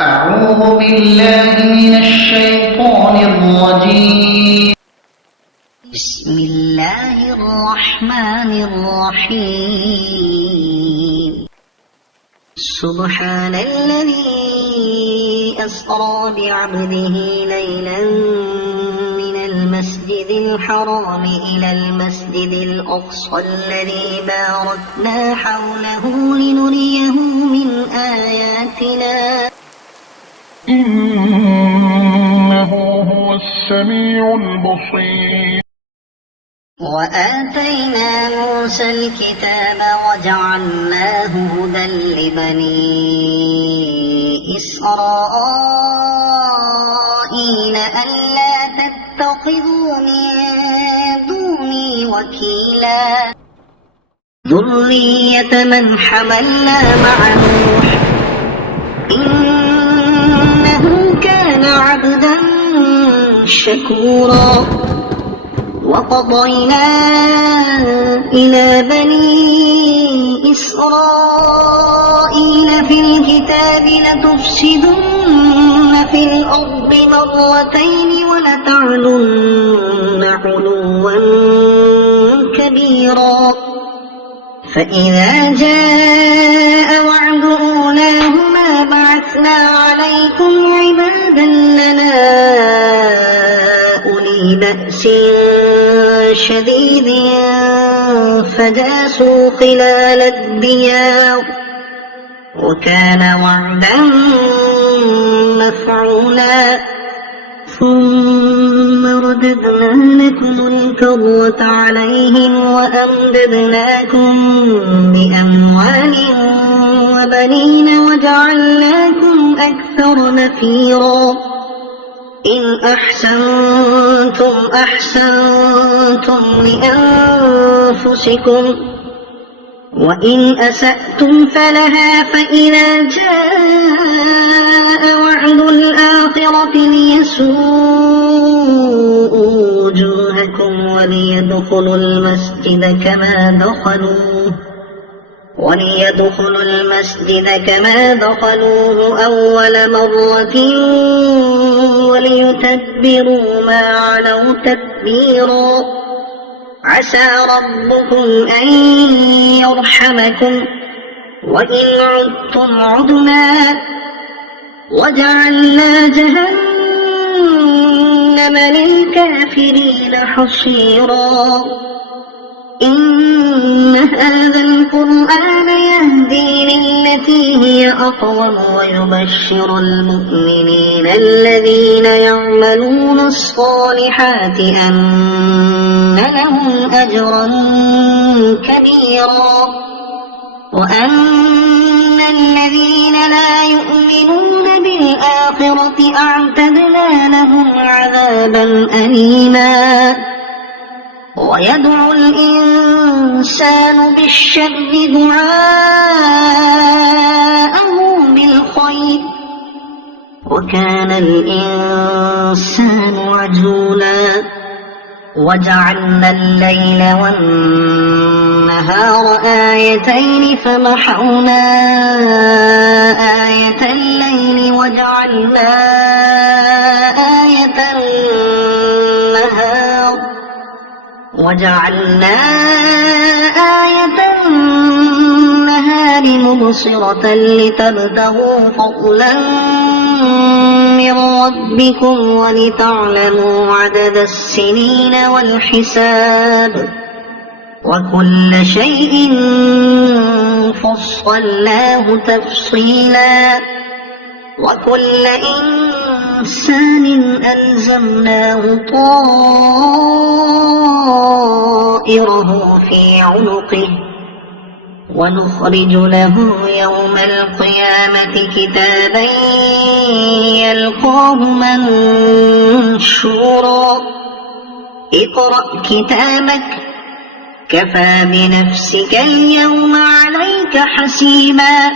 أعوذ بالله من الشيطان الرجيم. بسم الله الرحمن الرحيم. سبحان الذي أسرى بعبده ليلا من المسجد الحرام إلى المسجد الأقصى الذي باركنا حوله لنريه من آياتنا إنه هو السميع البصير. وآتينا موسى الكتاب وجعلناه هدى لبني إسرائيل ألا تتخذوا من دوني وكيلا ذرية من حملنا مع نوح إنه كان عبدا شكورا. وقضينا إلى بني إسرائيل في الكتاب لتفسدن في الأرض مرتين ولتعلن علوا كبيرا. فإذا جاء وعد أولاهما بعثنا عليكم عبادا لنا أولي بأس شديد فجاسوا خلال الديار وكان وعدا مفعولا. ثم رددنا لكم الكرة عليهم وأمددناكم بأموال وبنين وجعلناكم أكثر نفيرا. إن أحسنتم أحسنتم لأنفسكم وإن أسأتم فلها. فإذا جاء وعد الآخرة ليسوءوا وجوهكم وليدخلوا المسجد كما دخلوه أول مرة وليتبروا ما علوا تتبيرا. عسى ربكم أن يرحمكم وإن عدتم عدنا وجعلنا جهنم للكافرين حصيرا. إن هذا القرآن يهدي للتي هي أقوم ويبشر المؤمنين الذين يعملون الصالحات أن لهم أجرا كبيرا وأن الذين لا يؤمنون بالآخرة أعتدنا لهم عذابا أليما. ويدعو الإنسان بالشر دعاءه بالخير وكان الإنسان عجولا. وجعلنا الليل والنهار آيتين فمحونا آية الليل وجعلنا آية النهار مبصرة لتبتغوا فضلا من ربكم ولتعلموا عدد السنين والحساب وكل شيء فصلناه تفصيلا. وكل إنسان ألزمناه طائره في عنقه ونخرج له يوم القيامة كتابا يلقاه منشورا. اقرأ كتابك كفى بنفسك اليوم عليك حسيبا.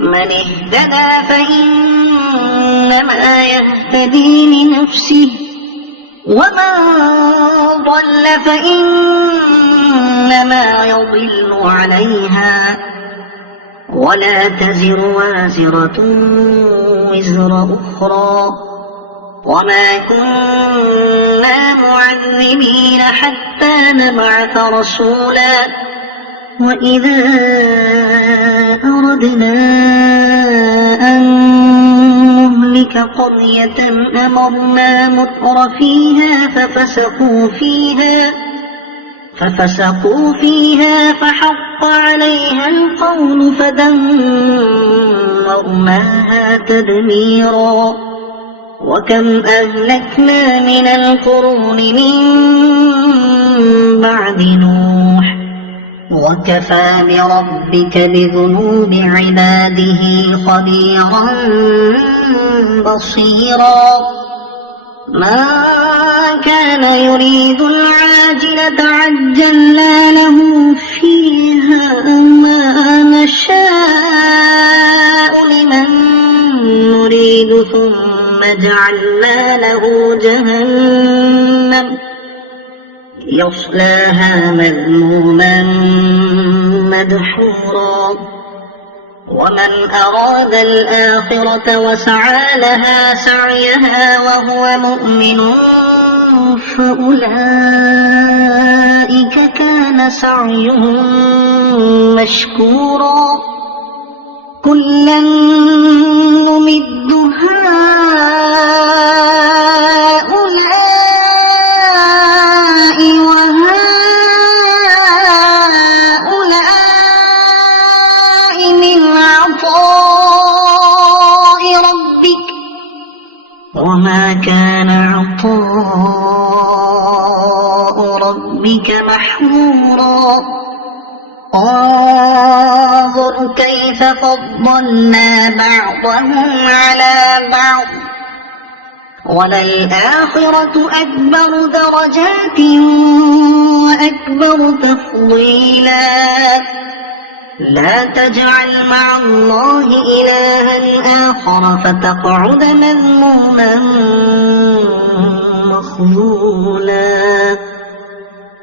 من اهتدى فإنما يهتدي لنفسه ومن ضل فإنما يضل عليها ولا تزر وازرة وزر أخرى وما كنا معذبين حتى نبعث رسولا وإذا أردنا أن نهلك قرية أمرنا متر فيها ففسقوا فيها فحق عليها القول فدمرناها تدميرا وكم أهلكنا من القرون من بعد نوح وكفى بربك بذنوب عباده خبيرا بصيرا ما كان يريد العاجلة عجلنا له فيها ما نشاء لمن نريد ثم جعلنا له جهنم يصلاها مذموما مدحورا ومن أراد الآخرة وسعى لها سعيها وهو مؤمن فأولئك كان سعيهم مشكورا كلا نمد هؤلاء وهؤلاء من عطاء ربك وما كان عطاء ربك محظورا انظر كيف فضلنا بعضهم على بعض وللآخرة أكبر درجات وأكبر تفضيلا لا تجعل مع الله إلها آخر فتقعد مذموما مخذولا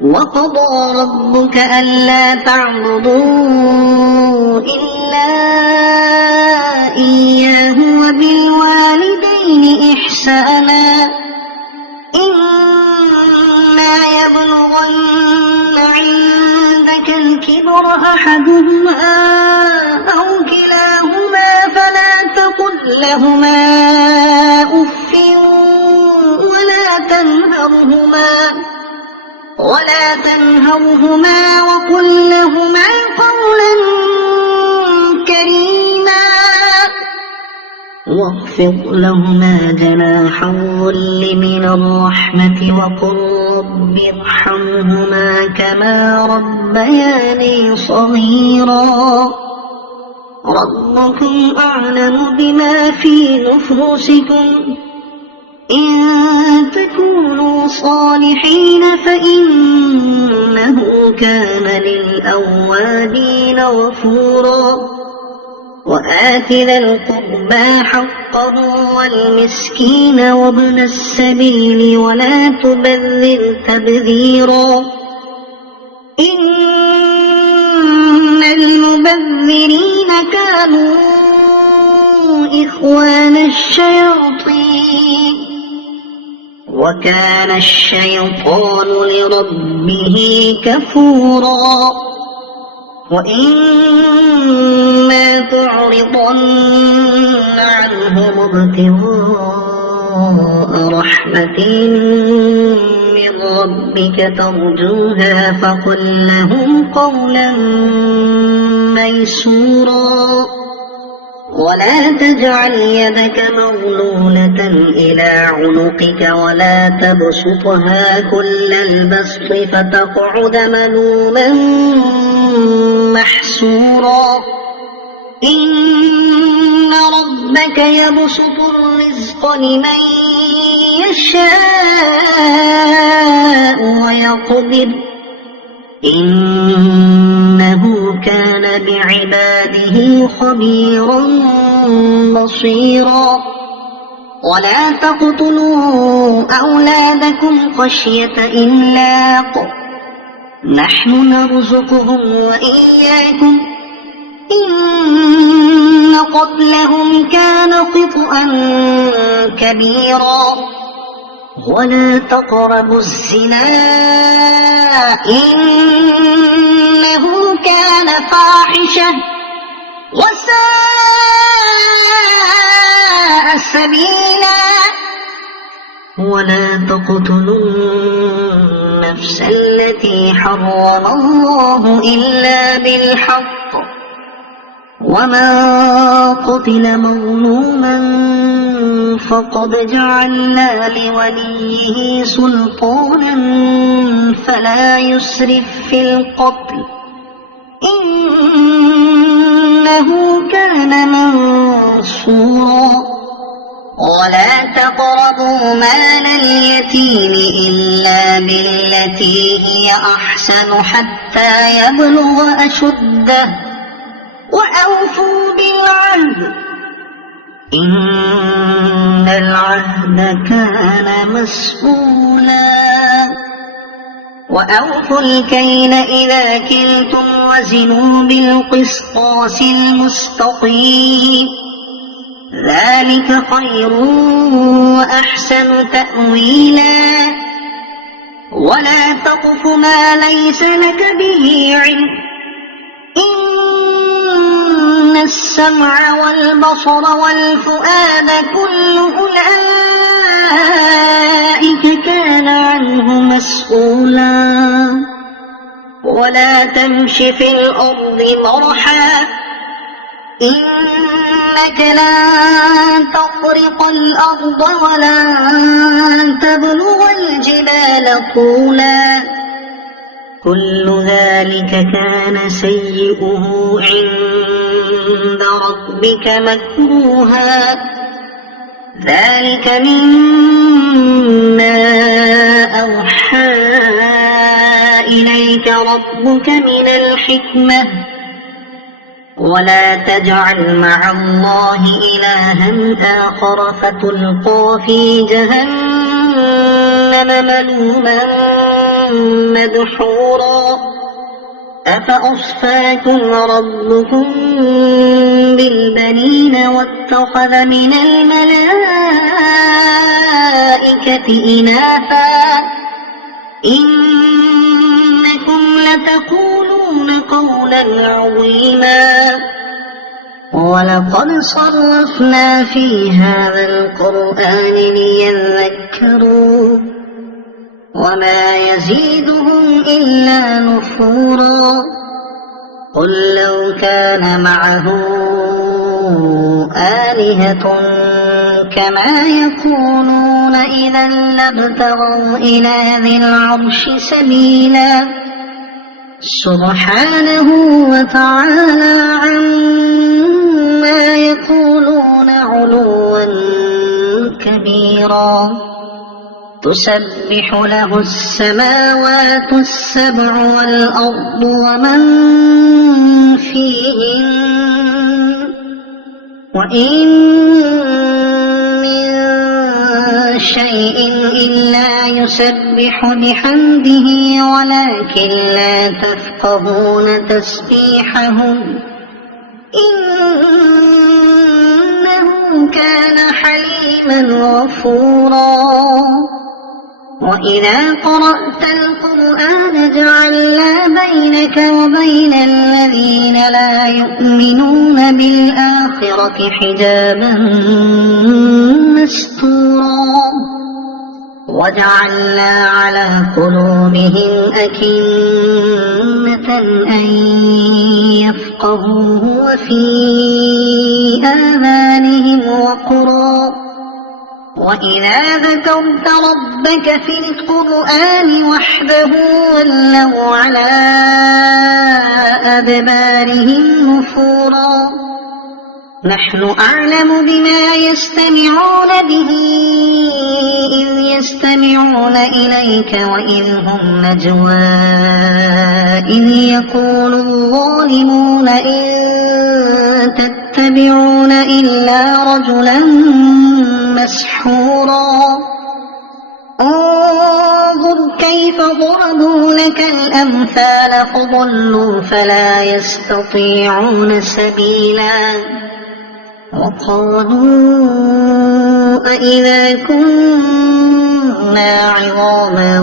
وقضى ربك ألا تعبدوا إلا إياه وبالوالدين إحسانا إما يبلغن عندك الكبر أحدهما أو كلاهما فلا تقل لهما أف ولا تنهرهما وقل لهما قولا كريما واخفض لهما جناح الذل من الرحمة وقل رب ارحمهما كما ربياني صغيرا ربكم أعلم بما في نفوسكم إن تكونوا صالحين فإنه كان للأوابين غفورا وآت ذا القربى حقه والمسكين وابن السبيل ولا تبذر تبذيرا إن المبذرين كانوا إخوان الشياطين وكان الشيطان لربه كفورا وإما تعرضن عنهم ابتغاء رحمة من ربك ترجوها فقل لهم قولا ميسورا ولا تجعل يدك مغلولة إلى عنقك ولا تبسطها كل البسط فتقعد ملوما محسورا إن ربك يبسط الرزق لمن يشاء ويقدر إنه كان بعباده خبيرا بصيرا ولا تقتلوا أولادكم خشية إملاق نحن نرزقهم وإياكم إن قتلهم كان خطأ كبيرا ولا تقربوا الزنا إنه كان فاحشة وساء سبيلا ولا تقتلوا النفس التي حرم الله إلا بالحق ومن قتل مظلوما فقد جعلنا لوليه سلطانا فلا يسرف في القتل إنه كان منصورا ولا تقربوا مال اليتيم إلا بالتي هي أحسن حتى يبلغ أشده وأوفوا بالعهد إن العهد كان مسؤولا وأوفوا الكيل إذا كلتم وزنوا بالقسطاس المستقيم ذلك خير وأحسن تأويلا ولا تقف ما ليس لك به علم إن السمع والبصر والفؤاد كل أولئك كان عنه مسؤولا ولا تمش في الأرض مرحا إنك لن تخرق الأرض ولن تبلغ الجبال طولا كل ذلك كان سيئه عند ربك مكروها ذلك مما أوحى إليك ربك من الحكمة ولا تجعل مع الله إلها آخر فتلقى في جهنم ملوما مدحورا أفأصفاكم ربكم بالبنين واتخذ من الملائكة إناثا إنكم لتقولون قولا عظيما ولقد صرفنا في هذا القرآن ليذكروا وما يزيدهم إلا نفورا قل لو كان معه آلهة كما يقولون إذا لابتغوا إلى ذي العرش سبيلا سبحانه وتعالى عما يقولون علوا كبيرا تسبح له السماوات السبع والأرض ومن فيهن وإن من شيء إلا يسبح بحمده ولكن لا تفقهون تسبيحهم إنه كان حليما غفورا وإذا قرأت القرآن جعلنا بينك وبين الذين لا يؤمنون بالآخرة حجابا مستورا وجعلنا على قلوبهم أكنة أن يفقهوه وفي آذانهم وقرا وإذا ذكرت ربك في القرآن وحده ولوا على أدبارهم نفورا نحن أعلم بما يستمعون به إذ يستمعون إليك وإذ هم نجوى إذ يقول الظالمون إن تتبعون إلا رجلا مسحورا انظر كيف ضربوا لك الأمثال فضلوا فلا يستطيعون سبيلا وقالوا أإذا كنا عظاما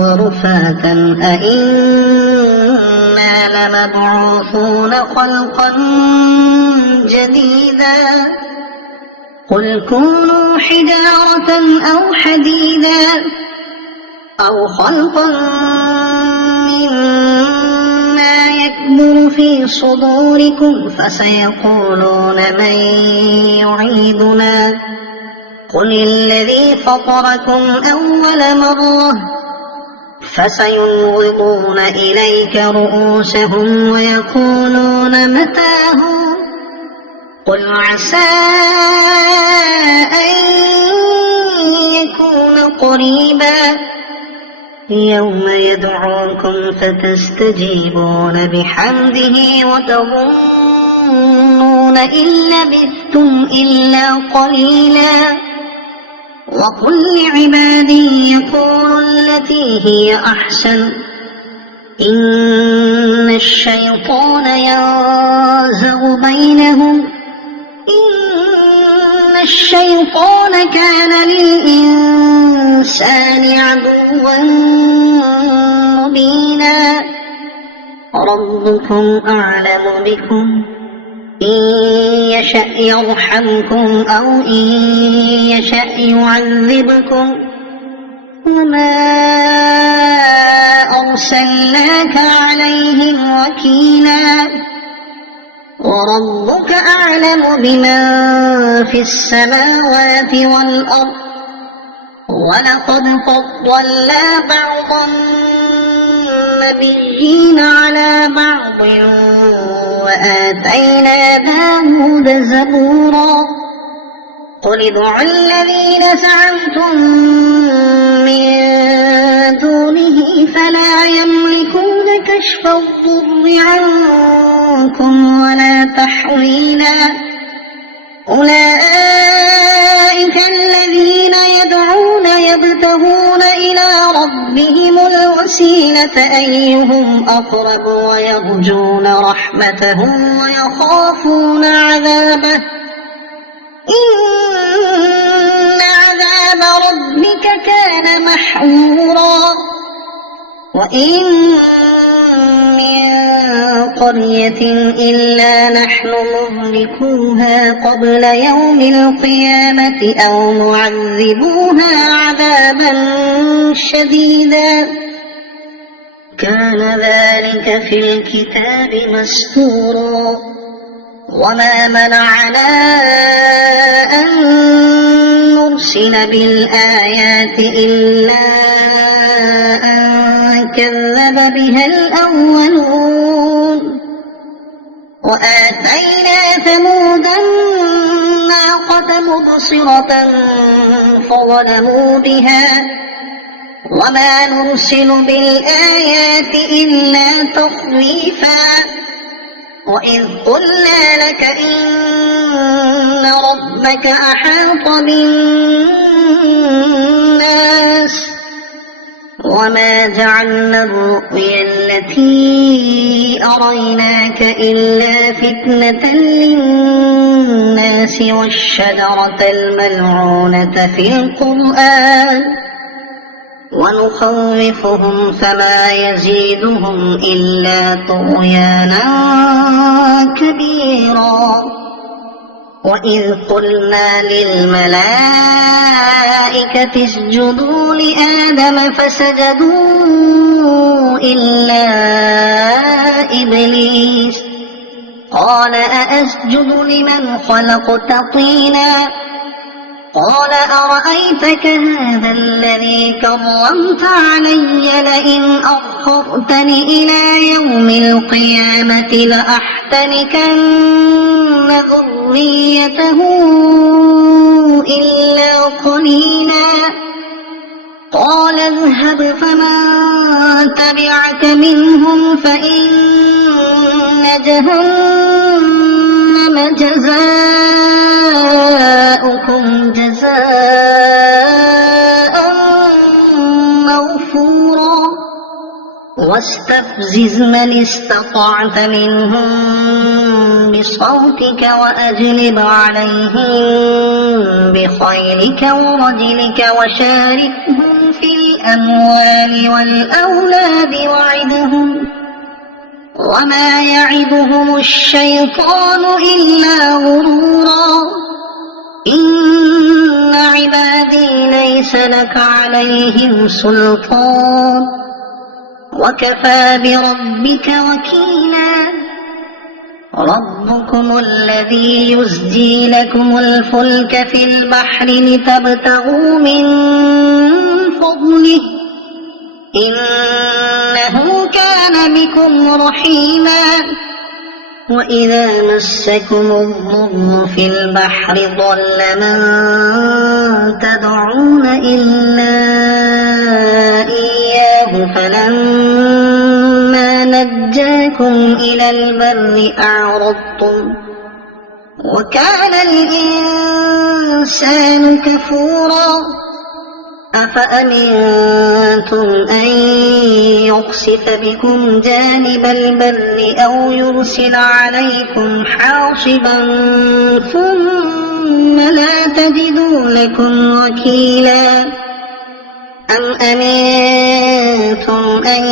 ورفاتا أإنا لمبعوثون خلقا جديدا قل كونوا حجارة أو حديدا أو خلقا مما يكبر في صدوركم فسيقولون من يعيدنا قل الذي فطركم أول مرة فسينغضون إليك رؤوسهم ويقولون متاه قل عسى أن يكون قريبا يوم يدعوكم فتستجيبون بحمده وتظنون إن لبثتم إلا قليلا وقل لعبادي يقولوا التي هي أحسن إن الشيطان ينزغ بينهم إن الشيطان كان للإنسان عدوا مبينا ربكم أعلم بكم إن يشأ يرحمكم أو إن يشأ يعذبكم وما أرسلناك عليهم وكيلا وربك أعلم بمن في السماوات والأرض ولقد فضلنا بعض النبيين على بعض وآتينا داود زبورا قل ادعوا الذين زعمتم من دونه فلا يملكون كشف الضر عنكم ولا تحويلا أولئك الذين يدعون يبتغون إلى ربهم الوسيلة أيهم أقرب ويرجون رحمته ويخافون عذابه إن عذاب ربك كان محذورا وإن من قرية إلا نحن مهلكوها قبل يوم القيامة أو معذبوها عذابا شديدا كان ذلك في الكتاب مسطورا وما منعنا أن نرسل بالآيات إلا أن كذب بها الأولون وآتينا ثمود الناقة مبصرة فظلموا بها وما نرسل بالآيات إلا تخويفا وإذ قلنا لك إن ربك أحاط بالناس وما جعلنا الرؤيا التي أريناك إلا فتنة للناس والشجرة الملعونة في القرآن ونخوفهم فما يزيدهم إلا طغيانا كبيرا وإذ قلنا للملائكة اسجدوا لآدم فسجدوا إلا إبليس قال أأسجد لمن خلقت طينا قال أرأيتك هذا الذي كرمت علي لئن أخرتني إلى يوم القيامة لأحتنكن ذريته إلا قليلا قال اذهب فمن تبعك منهم فإن جهنم جزاؤكم جزاء موفورا واستفزز من استطعت منهم بصوتك وأجلب عليهم بخيلك ورجلك وشاركهم في الأموال والأولاد وعدهم وما يعدهم الشيطان إلا غرورا إن عبادي ليس لك عليهم سلطان وكفى بربك وكيلا ربكم الذي يزجي لكم الفلك في البحر لتبتغوا من فضله إنه كان بكم رحيما وإذا مسكم الضر في البحر ضل من تدعون إلا إياه فلما نجاكم إلى البر أعرضتم وكان الإنسان كفورا أفأمنتم أن يخسف بكم جانب البر أو يرسل عليكم حاصبا ثم لا تجدوا لكم وكيلا أم أمنتم أن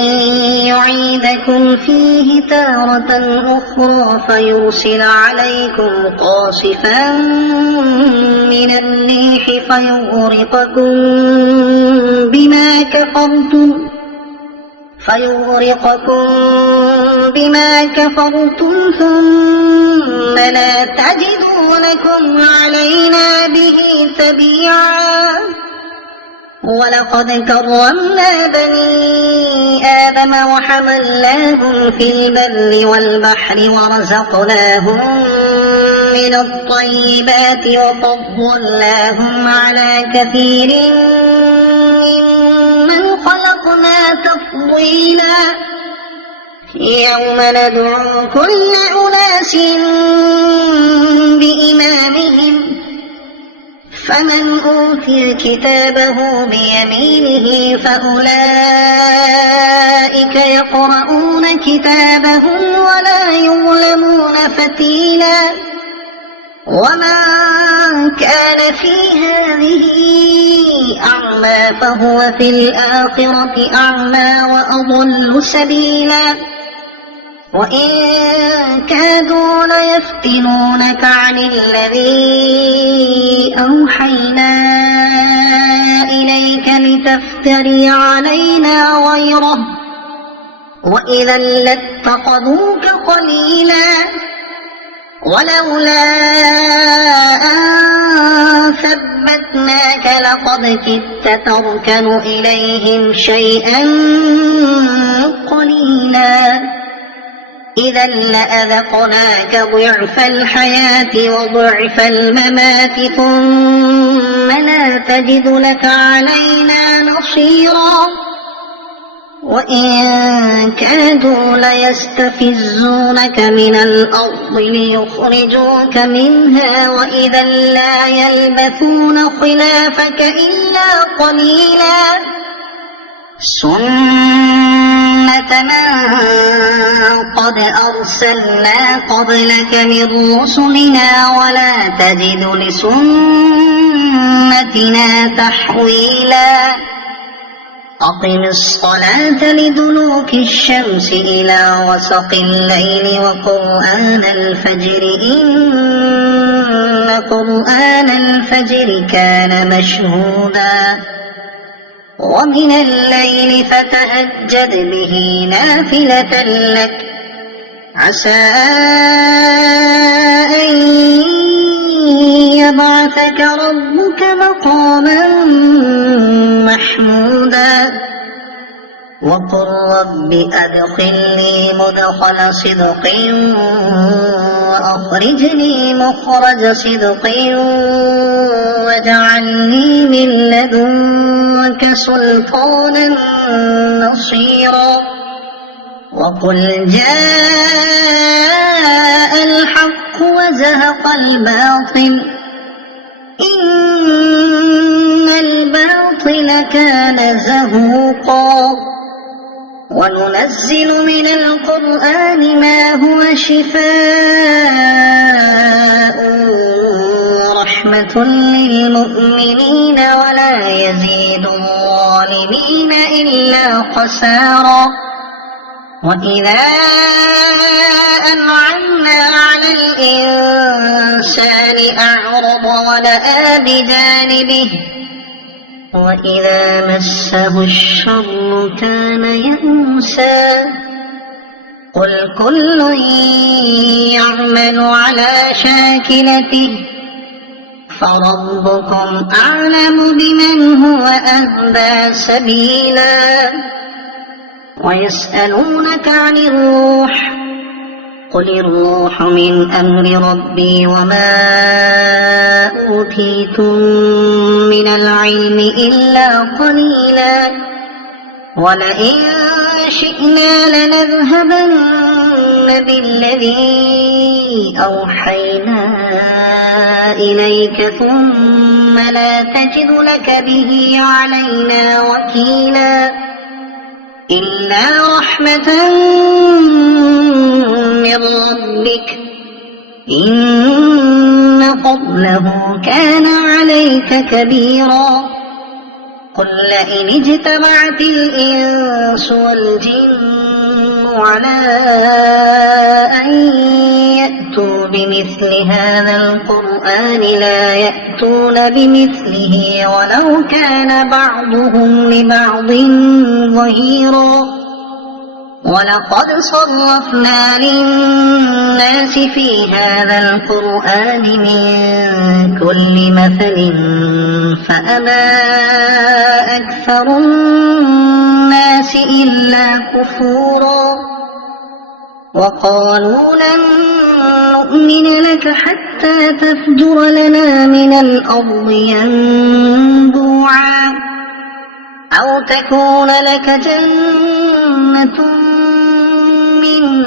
يعيدكم فيه تارة أخرى فيرسل عليكم قاصفا من الريح فيغرقكم بما كفرتم ثم لا تجدوا لكم علينا به تبيعا ولقد كرمنا بني آدم وحملناهم في البر والبحر ورزقناهم من الطيبات وفضلناهم على كثير ممن خلقنا تفضيلا يوم ندعو كل أناس بإمامهم فمن أوتي كتابه بيمينه فأولئك يقرؤون كتابهم ولا يظلمون فتيلا وما كان في هذه أعمى فهو في الآخرة أعمى وأضل سبيلا وإن كادوا ليفتنونك عن الذي أوحينا إليك لتفتري علينا غيره وإذا لاتخذوك خليلا ولولا أن ثبتناك لقد كدت تركن إليهم شيئا قليلا إذا لأذقناك ضعف الحياة وضعف الممات ثم لا تجد لك علينا نصيرا وإن كادوا ليستفزونك من الأرض ليخرجوك منها وإذا لا يلبثون خلافك إلا قليلا سنة من قد أرسلنا قبلك من رسلنا ولا تجد لسنتنا تحويلا أقم الصلاة لدلوك الشمس إلى غسق الليل وقرآن الفجر إن قرآن الفجر كان مشهودا ومن الليل فتهجد به نافلة لك عسى أن يبعثك ربك مقاما محمودا وقل رب أدخلني مدخل صدق وأخرجني مخرج صدق واجعلني من لدنك سلطانا نصيرا وقل جاء الحق وزهق الباطل إن الباطل كان زهوقا وننزل من القرآن ما هو شفاء ورحمة للمؤمنين ولا يزيد الظالمين إلا خسارا وإذا أنعمنا على الإنسان أعرض ونأى بجانبه وإذا مسه الشر كان يئوسا قل كل يعمل على شاكلته فربكم أعلم بمن هو أهدى سبيلا ويسألونك عن الروح قل الروح من أمر ربي وما أوتيتم من العلم إلا قليلا ولئن شئنا لنذهبن بالذي أوحينا إليك ثم لا تجد لك به علينا وكيلا إلا رحمة من ربك إن فضله كان عليك كبيرا قل لئن اجتمعت الإنس والجن على أن يأتوا بمثل هذا القرآن لا يأتون بمثله ولو كان بعضهم لبعض ظهيرا ولقد صرفنا للناس في هذا القرآن من كل مثل فأبى أكثر الناس إلا كفورا وقالوا لن نؤمن لك حتى تفجر لنا من الأرض ينبوعا أو تكون لك جنة من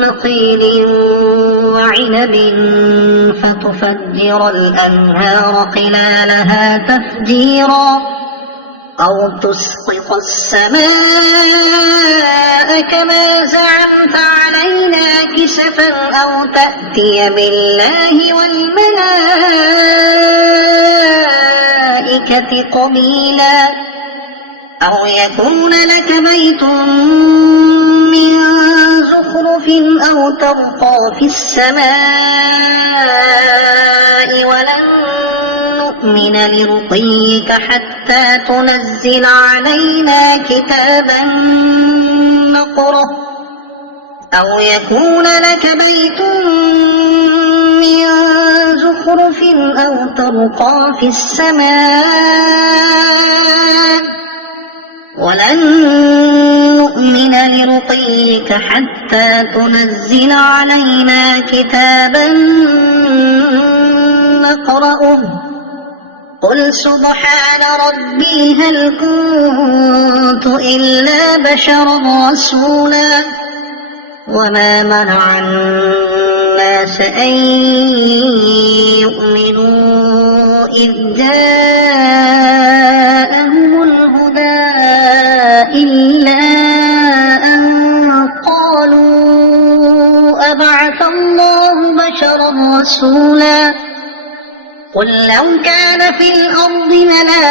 نخيل وعنب فتفجر الأنهار خلالها تفجيرا أو تسقط السماء كما زعمت علينا كسفا أو تأتي بالله والملائكة قبيلا أو يكون لك بيت من زخرف أو ترقى في السماء ولن نؤمن لرقيك حتى تنزل علينا كتابا نقرأه أو يكون لك بيت من زخرف أو ترقى في السماء ولن نؤمن لرقيك حتى تنزل علينا كتابا نقرأه قل سبحان ربي هل كنت إلا بشرا رسولا وما منع الناس أن يؤمنوا إذ جاءهم الهدى إلا أن قالوا أبعث الله بشرا رسولا قل لو كان في الأرض ملائكة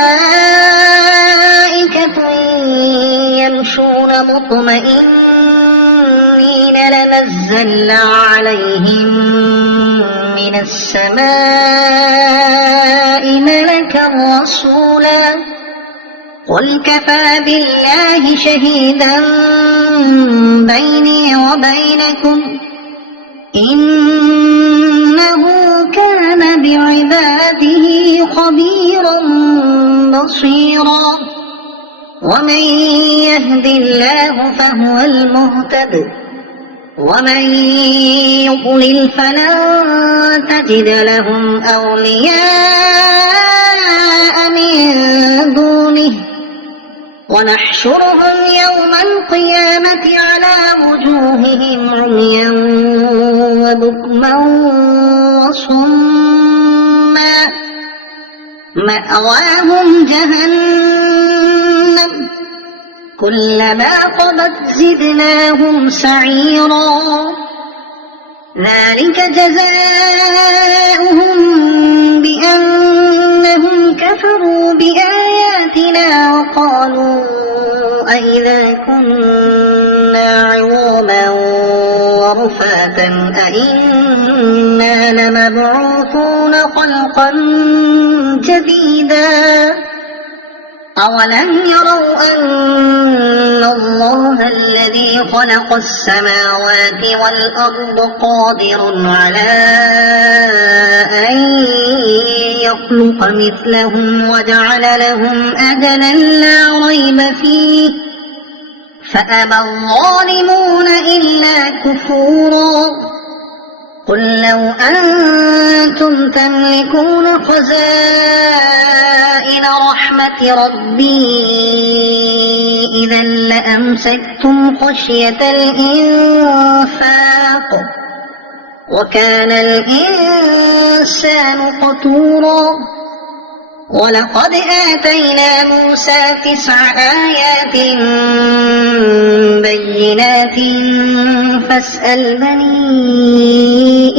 يمشون مطمئنين لنزلنا عليهم من السماء ملكا رسولا قل كفى بالله شهيدا بيني وبينكم إنه كان بعباده خبيرا بصيرا ومن يهد الله فهو المهتد ومن يضلل فلن تجد لهم أولياء من دونه ونحشرهم يوم القيامة على وجوههم عميا وبكما وصما مأواهم جهنم كلما خبت زدناهم سعيرا ذلك جزاؤهم بأنهم كفروا بآياتنا وقالوا أئذا كنا عظاما ورفاتا أئنا لمبعوثون خلقا جديدا أولم يروا أن الله الذي خلق السماوات والأرض قادر على أن يخلق مثلهم وجعل لهم أجلا لا ريب فيه فأبى الظالمون إلا كفورا قل لو أنتم تملكون خزائن رحمة ربي إذا لأمسكتم خشية الإنفاق وكان الإنسان قتورا ولقد آتينا موسى 9 آيات بينات فاسأل بني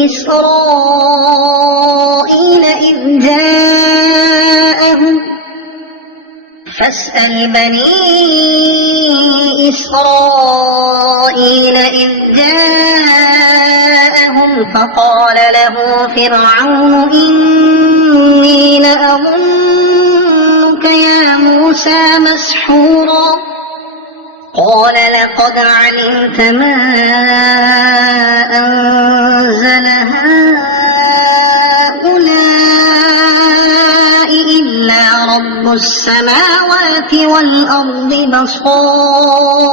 إسرائيل إذ جاءهم فقال له فرعون إني لأظنك يا موسى مسحورا قال لقد علمت ما أنزل هؤلاء إلا رب السماوات والأرض بصائر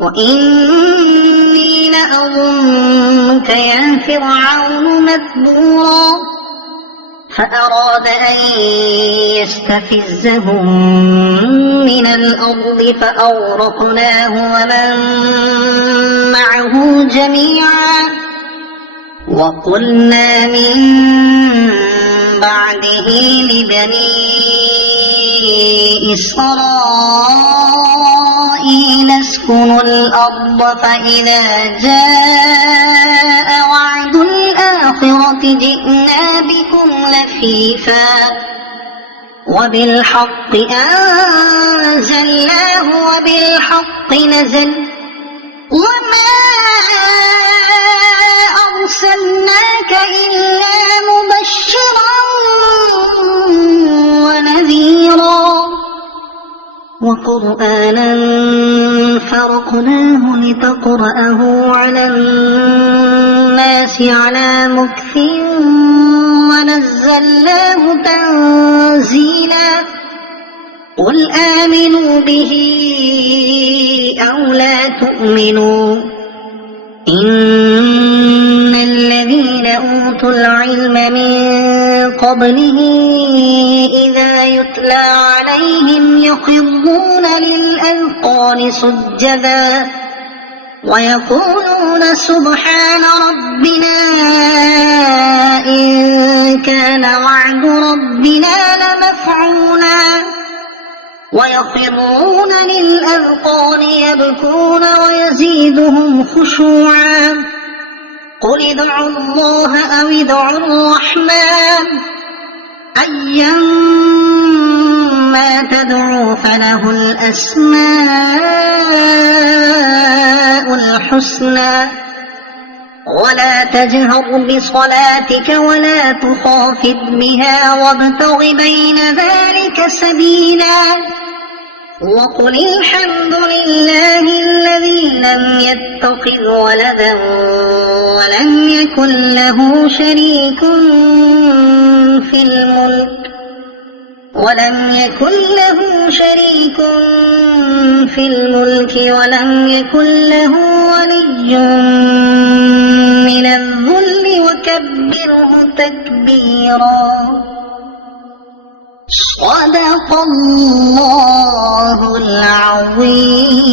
وإني لأظنك يا فرعون مثبورا فأراد أن يستفزهم من الأرض فأغرقناه ومن معه جميعا وقلنا من بعده لبني إسرائيل اسكنوا الأرض فإذا جاء وعد الآخرة جئنا بكم لفيفا وبالحق أنزلناه وبالحق نزل وما أرسلناك إلا مبشرا ونذيرا وقرآنا فرقناه لتقرأه على الناس على مكث ونزلناه تنزيلا قل آمنوا به أو لا تؤمنوا إن الذين أوتوا العلم من قبله إذا يتلى عليهم يخرون للأذقان سجدا ويقولون سبحان ربنا إن كان وعد ربنا لمفعولا ويخرون للأذقان يبكون ويزيدهم خشوعا قل ادعوا الله أو ادعوا الرحمن أيما تدعوا فله الأسماء الحسنى ولا تجهر بصلاتك ولا تخافت بها وابتغ بين ذلك سبيلا وقل الحمد لله الذي لم يتخذ ولدا ولم يكن له شريك في الملك ولم يكن له ولي من الذل وكبره تكبيرا صدق الله العظيم.